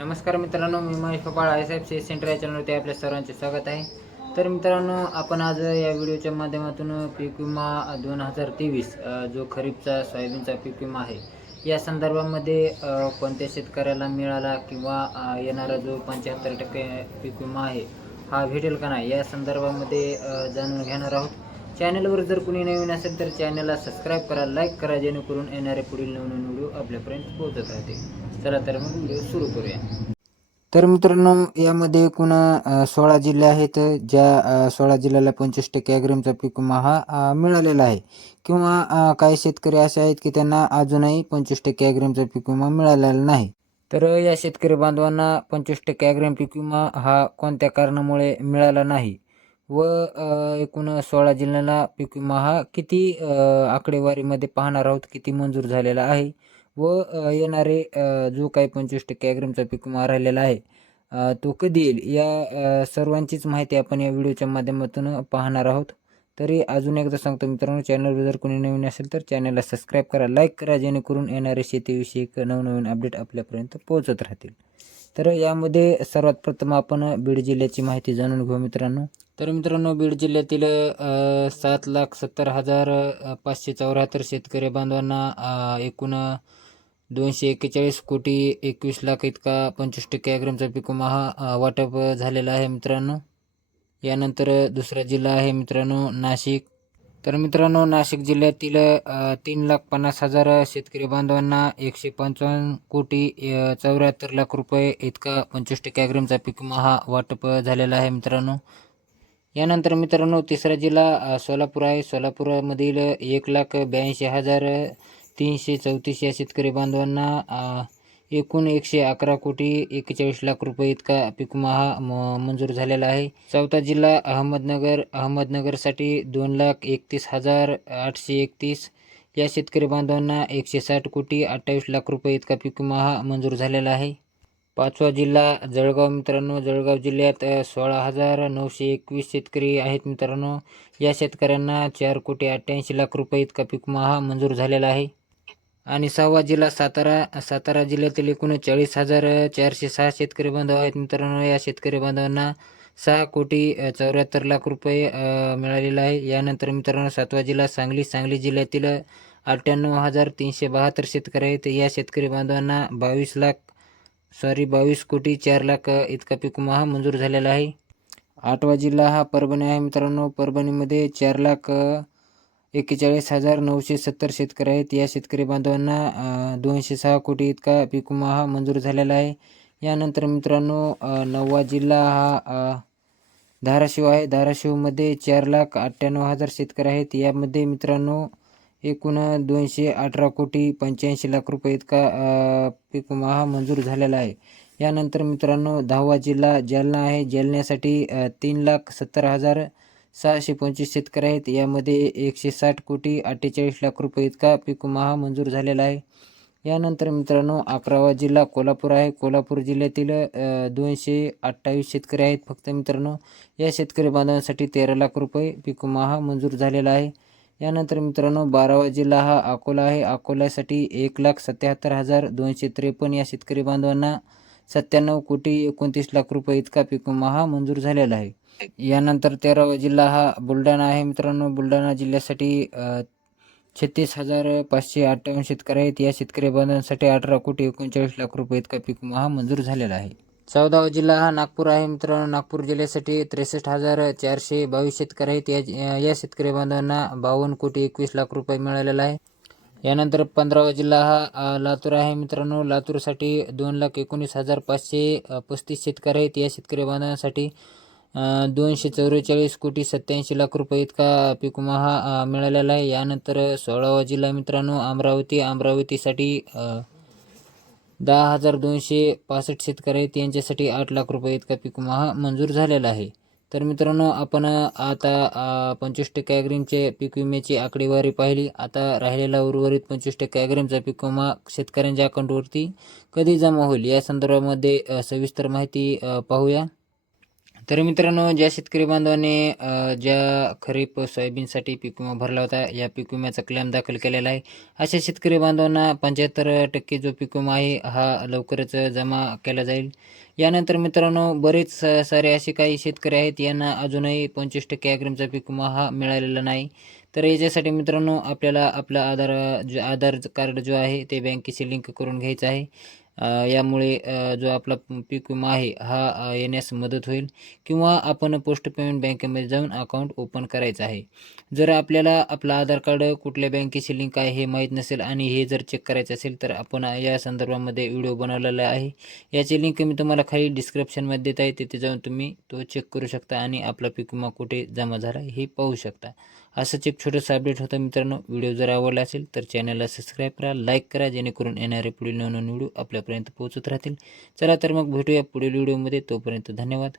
नमस्कार मित्रांनो मी महेश पपाळ आय साहेब सी सेंटर या चॅनलवरती आपल्या सर्वांचे स्वागत आहे. तर मित्रांनो आपण आज या व्हिडिओच्या माध्यमातून पीक विमा दोन हजार तेवीस जो खरीपचा सोयाबीनचा पीक विमा आहे या संदर्भामध्ये कोणत्या शेतकऱ्याला मिळाला किंवा येणारा जो पंच्याहत्तर टक्के पीक विमा आहे हा भेटेल का नाही या संदर्भामध्ये जाणून घेणार आहोत. चॅनलवर जर कुणी नवीन असेल तर चॅनलला सबस्क्राईब करा लाईक करा जेणेकरून येणारे पुढील नवीन व्हिडिओ आपल्यापर्यंत पोहोचत राहतील. चला तर मग व्हिडिओ सुरू करूया. तर मित्रांनो यामध्ये एकूण सोळा जिल्हे आहेत ज्या सोळा जिल्ह्याला पंचवीस टक्के अग्रिमचा पीक विमा हा मिळालेला आहे. किंवा काही शेतकरी असे आहेत की त्यांना अजूनही पंचवीस टक्के अग्रिमचा पीक विमा मिळालेला नाही. तर या शेतकरी बांधवांना पंचवीस टक्के अग्रिम पीक विमा हा कोणत्या कारणामुळे मिळाला नाही? व एकूण सोळा जिल्ह्याला पीक विमा हा किती आकडेवारीमध्ये पाहणार आहोत किती मंजूर झालेला आहे? व येणारे जो काही पंचवीस टक्के अग्रिमचा पीक विमा राहिलेला आहे तो कधी येईल? या सर्वांचीच माहिती आपण या व्हिडिओच्या माध्यमातून पाहणार आहोत. तरी अजून एकदा सांगतो मित्रांनो चॅनलवर जर कोणी नवीन असेल तर चॅनलला सबस्क्राईब करा लाईक करा जेणेकरून येणारे शेतीविषयक नवनवीन अपडेट आपल्यापर्यंत पोहोचत राहतील. तर यामध्ये सर्वात प्रथम आपण बीड जिल्ह्याची माहिती जाणून घेऊ मित्रांनो. तर मित्रांनो बीड जिल्ह्यातील सात लाख सत्तर हजार पाचशे चौऱ्याहत्तर शेतकरी बांधवांना एकूण दोनशे एक्केचाळीस कोटी एकवीस लाख इतका पंचवीस टक्के अग्रमचा पीक हा वाटप झालेला आहे मित्रांनो. यानंतर दुसरा जिल्हा आहे मित्रांनो नाशिक. तर मित्रांनो नाशिक जिल्ह्यातील तीन लाख पन्नास हजार शेतकरी बांधवांना एकशे पंचावन्न कोटी चौऱ्याहत्तर लाख रुपये इतका पंचवीस टक्के अग्रमचा पीक हा वाटप झालेला आहे मित्रांनो. यानंतर मित्रांनो तिसरा जिल्हा सोलापूर आहे. सोलापूरमधील एक लाख ब्याऐंशी हजार तीनशे चौतीस या शेतकरी बांधवांना एकूण एकशे अकरा कोटी एक्केचाळीस लाख रुपये इतका पिकमा हा म- मंजूर झालेला आहे. चौथा जिल्हा अहमदनगर. अहमदनगरसाठी दोन लाख एकतीस हजार आठशे एकतीस. या शेतकरी बांधवांना एकशे साठ कोटी अठ्ठावीस लाख रुपये इतका पिकमा हा मंजूर झालेला आहे. पाचवा जिल्हा जळगाव मित्रांनो. जळगाव जिल्ह्यात सोळा हजार नऊशे एकवीस शेतकरी आहेत मित्रांनो. या शेतकऱ्यांना चार कोटी अठ्ठ्याऐंशी लाख रुपये इतका पिकमा हा मंजूर झालेला आहे. आणि सहावा जिल्हा सातारा सातारा जिल्ह्यातील एकूण चाळीस हजार चारशे सहा शेतकरी बांधव आहेत. मित्रांनो या शेतकरी बांधवांना सहा कोटी चौऱ्याहत्तर लाख रुपये मिळालेला आहे. यानंतर मित्रांनो सातवा जिल्हा सांगली सांगली जिल्ह्यातील अठ्ठ्याण्णव हजार तीनशे बहात्तर शेतकरी आहेत. या शेतकरी बांधवांना बावीस लाख सॉरी बावीस कोटी चार लाख इतका पीक महा मंजूर झालेला आहे. आठवा जिल्हा हा परभणी आहे. मित्रांनो परभणीमध्ये चार लाख एक्केचाळीस हजार नऊशे सत्तर शेतकरी आहेत. या शेतकरी बांधवांना दोनशे सहा कोटी इतका पीक विमा हा मंजूर झालेला आहे. यानंतर मित्रांनो नववा जिल्हा हा धाराशिव आहे. धाराशिवमध्ये चार लाख अठ्ठ्याण्णव हजार शेतकरी आहेत. यामध्ये मित्रांनो एकूण दोनशे अठरा कोटी पंच्याऐंशी लाख रुपये इतका अ, पीक विमा हा मंजूर झालेला आहे. यानंतर मित्रांनो दहावा जिल्हा जालना आहे. जालन्यासाठी तीन लाख सत्तर हजार सहाशे पंचवीस शेतकरी आहेत. यामध्ये एकशे साठ कोटी अठ्ठेचाळीस लाख रुपये इतका पीक महा मंजूर झालेला आहे. यानंतर मित्रांनो अकरावा जिल्हा कोल्हापूर आहे. कोल्हापूर जिल्ह्यातील दोनशे अठ्ठावीस शेतकरी आहेत. फक्त मित्रांनो या शेतकरी बांधवांसाठी तेरा लाख रुपये पीक महा मंजूर झालेला आहे. यानंतर मित्रांनो बारावा जिल्हा हा अकोला आहे. अकोल्यासाठी एक लाख सत्याहत्तर हजार दोनशे त्रेपन्न या शेतकरी बांधवांना सत्त्याण्णव कोटी एकोणतीस लाख रुपये इतका पीक विमा हा मंजूर झालेला आहे. यानंतर तेरावा जिल्हा हा बुलढाणा आहे. मित्रांनो बुलढाणा जिल्ह्यासाठी छत्तीस हजार पाचशे अठ्ठावन्न शेतकरी आहेत. या शेतकरी बांधवांसाठी अठरा कोटी एकोणचाळीस लाख रुपये इतका पीक विमा हा मंजूर झालेला आहे. चौदावा जिल्हा हा नागपूर आहे. मित्रांनो नागपूर जिल्ह्यासाठी त्रेसष्ट हजार चारशे बावीस शेतकरी आहेत. या या शेतकरी बांधवांना बावन्न कोटी एकवीस लाख रुपये मिळालेला आहे. यानंतर पंधरावा जिल्हा हा लातूर आहे. मित्रांनो लातूरसाठी दोन लाख एकोणीस हजार पाचशे पस्तीस शेतकरी आहेत. या शेतकरी बांधवांसाठी दोनशे चौवेचाळीस कोटी सत्याऐंशी लाख रुपये इतका पिकुमा हा मिळालेला आहे. यानंतर सोळावा जिल्हा मित्रांनो अमरावती. अमरावतीसाठी दहा हजार दोनशे पासष्ट शेतकरी आहेत. यांच्यासाठी आठ लाख रुपये इतका पिकुमा हा मंजूर झालेला आहे. तर मित्रांनो आपण आता पंचवीस टक्के ॲग्रीमचे पीक विम्याची आकडेवारी पाहिली. आता राहिलेला उर्वरित पंचवीस टक्के ॲग्रीमचा पीक विमा शेतकऱ्यांच्या अकाउंटवरती कधी जमा होईल? या संदर्भामध्ये सविस्तर माहिती पाहूया. तर मित्रांनो ज्या शेतकरी बांधवाने ज्या खरीप सोयाबीनसाठी पीक विमा भरला होता या पीक विम्याचा क्लेम दाखल केलेला आहे. अशा शेतकरी बांधवांना पंच्याहत्तर टक्के जो पीक विमा आहे हा लवकरच जमा केला जाईल. यानंतर मित्रांनो बरेच स- सारे असे काही शेतकरी आहेत यांना अजूनही पंचवीस टक्के अग्रिमचा पीक विमा हा मिळालेला नाही. तर याच्यासाठी मित्रांनो आपल्याला आपला आधार जो आधार कार्ड जो आहे ते बँकेशी लिंक करून घ्यायचं आहे. यामुळे जो आपला पीक विमा आहे हा येण्यास मदत होईल किंवा आपण पोस्ट पेमेंट बँकेमध्ये जाऊन अकाउंट ओपन करायचं आहे. जर आपल्याला आपलं आधार कार्ड कुठल्या बँकेशी लिंक आहे हे माहीत नसेल आणि हे जर चेक करायचं असेल तर आपण या संदर्भामध्ये व्हिडिओ बनवलेला आहे. याची लिंक मी तुम्हाला खाली डिस्क्रिप्शनमध्ये देत आहे तिथे जाऊन तुम्ही तो चेक करू शकता आणि आपला पीक विमा कुठे जमा झाला हे पाहू शकता. असंच एक छोटंसं अपडेट होतं मित्रांनो. व्हिडिओ जर आवडला असेल तर चॅनलला सबस्क्राईब करा लाईक करा जेणेकरून येणारे पुढील नवनवीन व्हिडिओ आपल्यापर्यंत पोहोचत राहतील. चला तर मग भेटूया पुढील व्हिडिओमध्ये तोपर्यंत धन्यवाद.